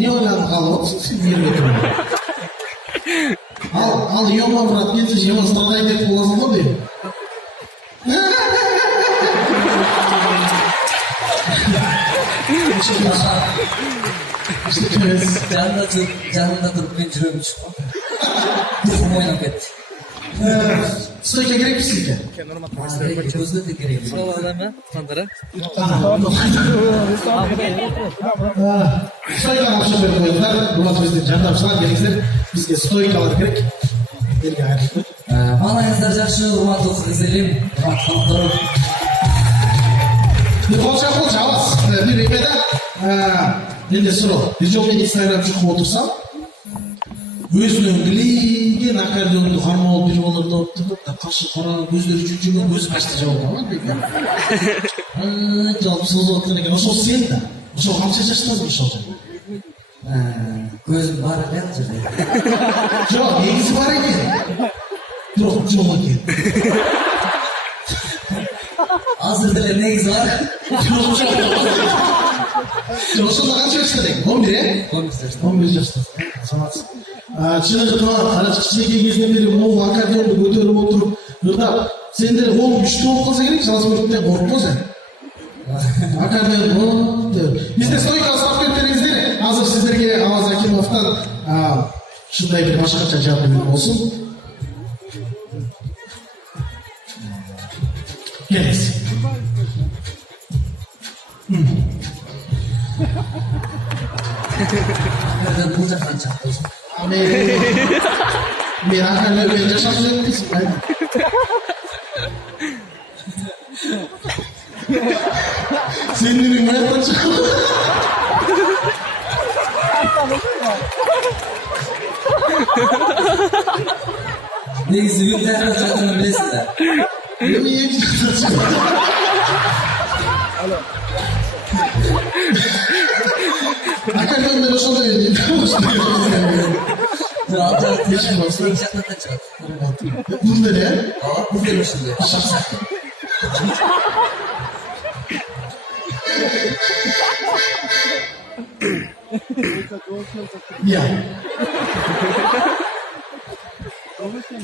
Ne oynadın kalıp? Siz yerine durun. Al yolma bırak gitsin. Yolma stradayı deyip kullanılır mı diyor. Canımda durup ben cürüyorum çıkma. Bizim oynap etti. Stойка gerek mi silke? Gözde de gerek. Sol adamı tandıra. Stойka akşam böyle koydular. Bunlar bizden jardamçılar gerekirse bizge stойкалар gerek. Belge ayrıştı. Малайыңыздар жақсы, урматтуу кызым, урматтуу. Қол жабас. Bir epede менде суроо. Bir жолу мен Instagram чыкып отурсам, өзүнүн билеген аккордеонду кармалып бир болорду деп кашы кара көздөрү жүнжүгөн көзү качты жабылган дейт. Жалпы созуп отурган экен. Ошол сен да. Ошол канча жаштасың ошол? Көзүм бар экен жерде. Жок, негизи бар экен. Бирок жок экен. Азыр деле негизи бар. Ошондо канча жашта дең? 11 э? 11 жашта. Санатсыз. Чыныгы туган, кичинекей кезинен бери могу аккордеонду көтөрүп отуруп, ырдап, сендер колуң күчтүү болуп калса керек, Чала Спортиктен коркпо сен. Аккордеон бизде стойка ставып кеттериңиздер. Азыр сиздерге Аваз Акимовдун ушундай бир башкача жардам болсун. Келиңиз. Бул жактан чаппайсың. Мен аккордеонмен жашап жүрөм дейсиң, кайда? Сендердің маяқтан шығып. Негізі мен тәрбие жатырын білесің да. Мен екі жақтан шығып. Аккордеонмен ошолдой дейін. Алты екі жақтан шығады. Бұнда не? Бұнда өшінде. Ya.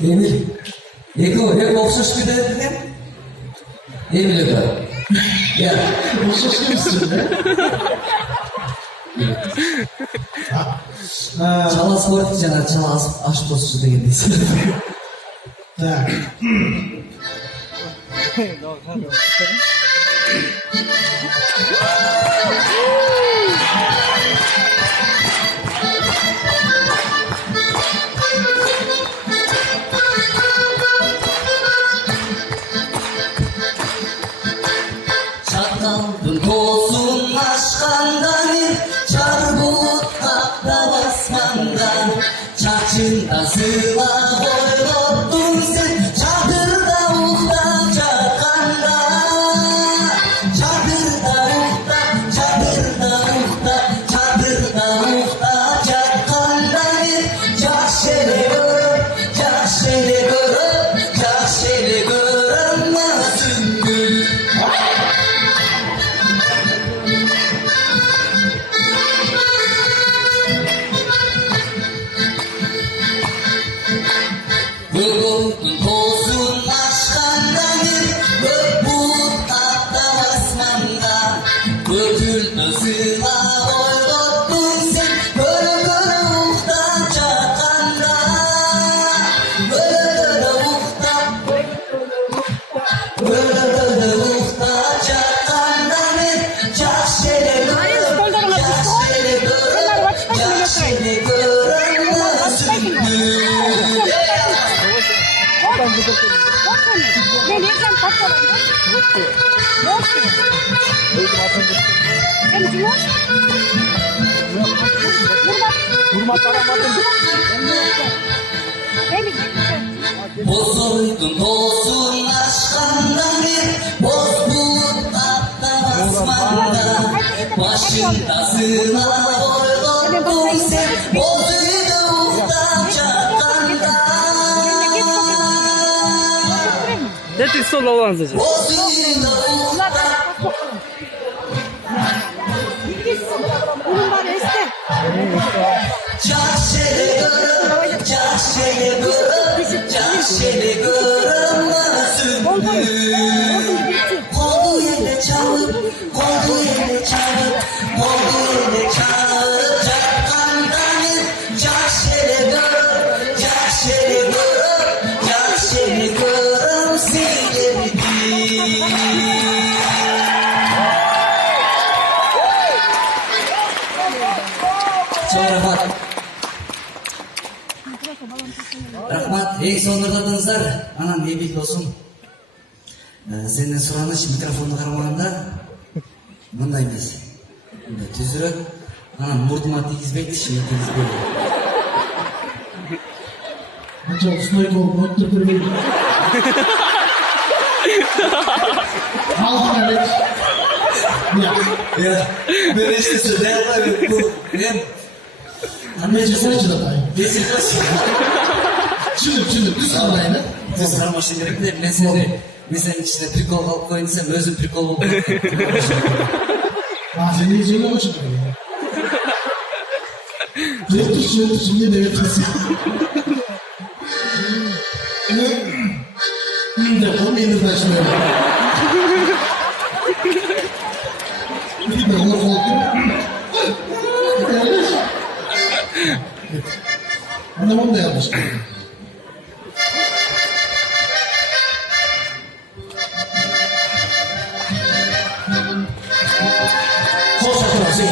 Emil, екі оқшаш кетеді екен? Emil екі. Ya. Оқшаш кемісің, да? Чала Спортик жана Чала Ашпосчу деген дейсің. Так. Çatalдын тоосун ашканда мен жар булут каптап асманда чачында сыйлап ойноттуң сен чадырда уктап жатканда чадырда уктап жатканда мен жаш эле көрөм өзүңдү. Көкөктүн тоосун ашканда мен көк булут каптап асманда көтүлдү сыйлап ойноттуң сен көлө уктап жатканда көлө уктап жатканда мен жаш эле көрөм өзүңдү. Ben yiyeceğim patladım. Yok mu? Ben cumhur. Durma taramadım. Bozuldu tosun aşkanda bir boz bulut katta basmanda başında sınav oynattın sen bozuydu uhtap çakanda. Deti sol olanız hocam. Bozuydu uhtap Рахмат, ең соңдырдыңыздар, анан ебек досым. Сенден сұраныш микрофонды қармағанда, мындай емес. Түзірек, анан мұртыма тигізбейді, ішіме тигізбейді. Анчалық снойка болып өттіріп көрмейді. Алдын әлет. Мен ештесі дәлбай мен Қандай жасайшы да тайым? Түсініп, түс қалайын, Түс қармашын керек де, мен сені ішінде прикол қалып қойын десем, өзім прикол болып қойын. Сен не жеңе қойшы да? Жөттірші, не де өткісі. Мені қол мені дайшын өйді. Мені олар қол Anda bunu da yapmış. Sol satırası.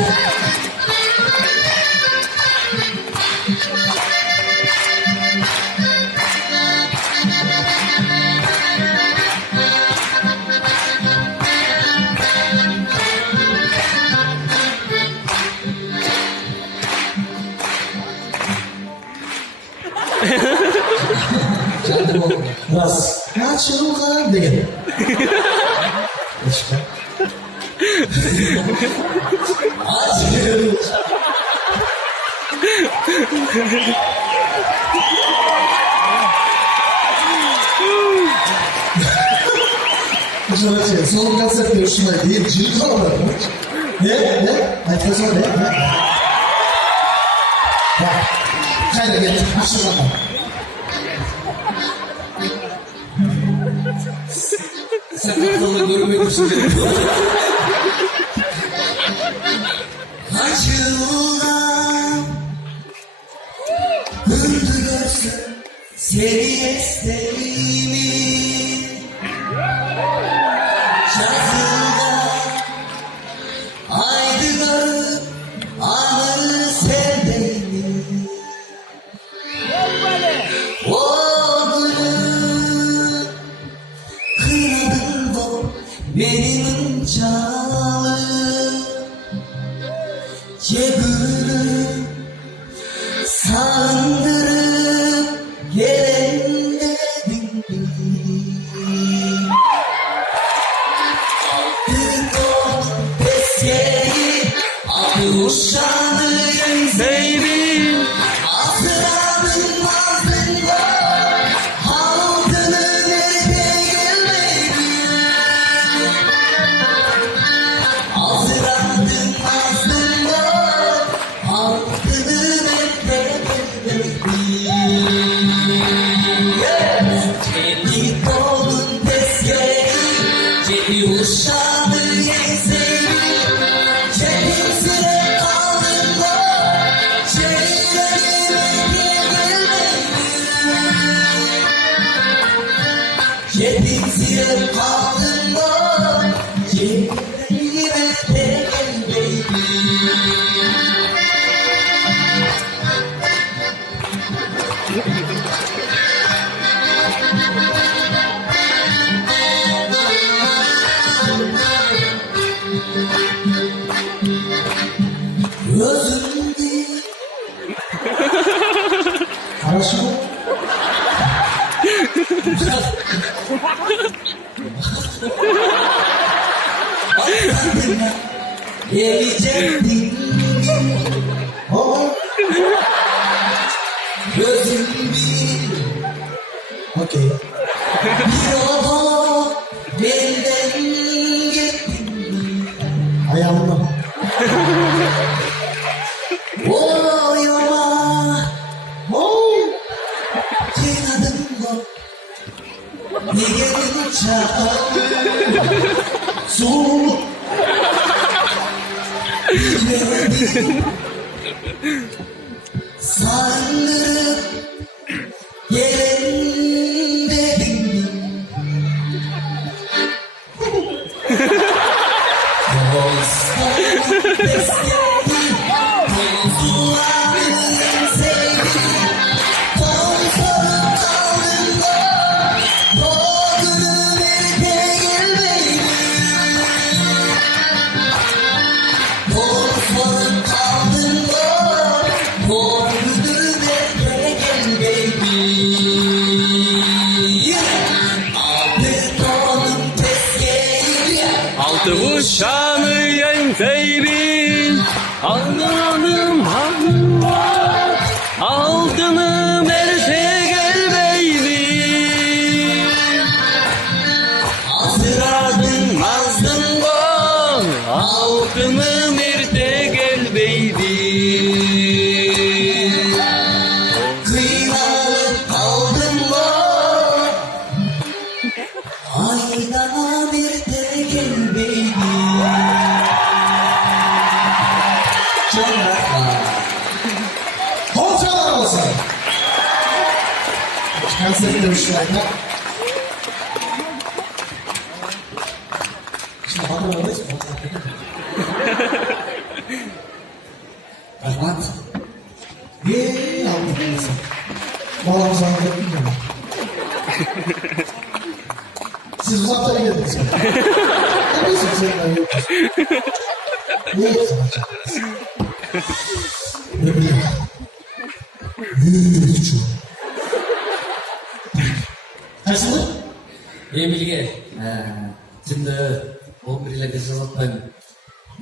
Раз. Açılgan деген. Başka. Açılgan. Son konsepte hoşuma değil. Cilt var. Ne? Айтқаза ne? Bak. Kayda gel. Açılgan. Sen aklımda görmüyorsun dedim. Açılan hırdı görsün seni isteğimi yazıda aydı görüp anı sevdiğimi o benim çalı cebini sandırıp gelen dedim aldı o tezkeyi adı uşanı baby asıranın ağzında altını nerede gelmedi asıranın ağzında altını nerede gelmedi cebi dolun tezkeyi cebi uşanı yeseyi cebim süre kaldığında cebim süre kaldığında cebime gelmedi gözüm değil Хорошо. Aklına gelecektin gözüm değil Okey. bir oda benden gittin Ayağımda. o Soğuk. Sandırıp gelin dedim. Altı uşağını yenseydi, Allah'ım Allah, altını verse gelmeydi. Azradın mazdın bol, altını verse gelmeydi. Kıymalıp kaldım bol, aydana bir de gelmeydi. Hocalar olsun. Konserinde bir şey yapma. Şimdi hatırlamadayız mı? Rahmat. Aldım neyse. Bağlamızı anlattım ya. Siz uzaktan geldiniz mi? Neyse seninle yokuz. Ne yapsın acaba? Ne bileyim. Yürüyüşçü. Kaçsındır? Emilge, түнде 11-лерге жазылыппын.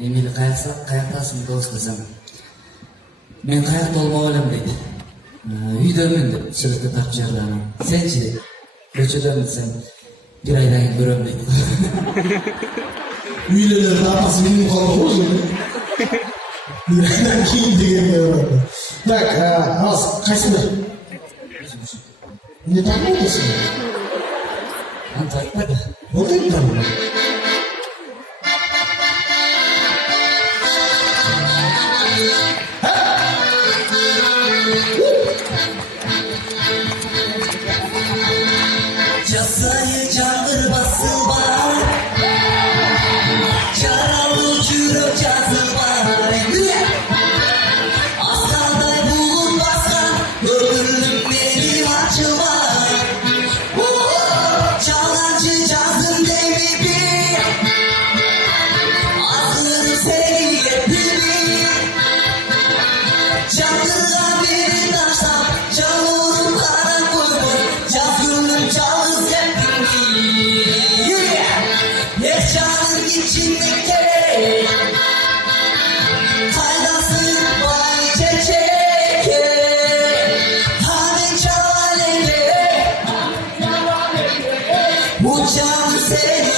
Эмили каяктасың дос десем. Мен каякта болмок элем дейт. Үйдөмүн деп сүрөткө тартып жиберди аны. Сенчи көчөдөмүн десем, бир айдан кийин көрөм дейт. Üyelerin atası benim kaldı o zaman. Yüreğden kim diyemiyor. Tak, az, kaçsındır? Ne takma olasın? Аны тартпады. O da bir tanrı. Casayı candır basıl var. Yaralı çürük yazıl var. Aslanday bulut baskan, ömürlük benim acı var. Çalancı cazım devi bir, ağırım seni yetimi. Canlığa biri taşsam, çalurum karan koymuş, caz gülüm çalız hepini. Yaşanın içindeki faydası vay çeçeke. Hani çalaleke, uçan seni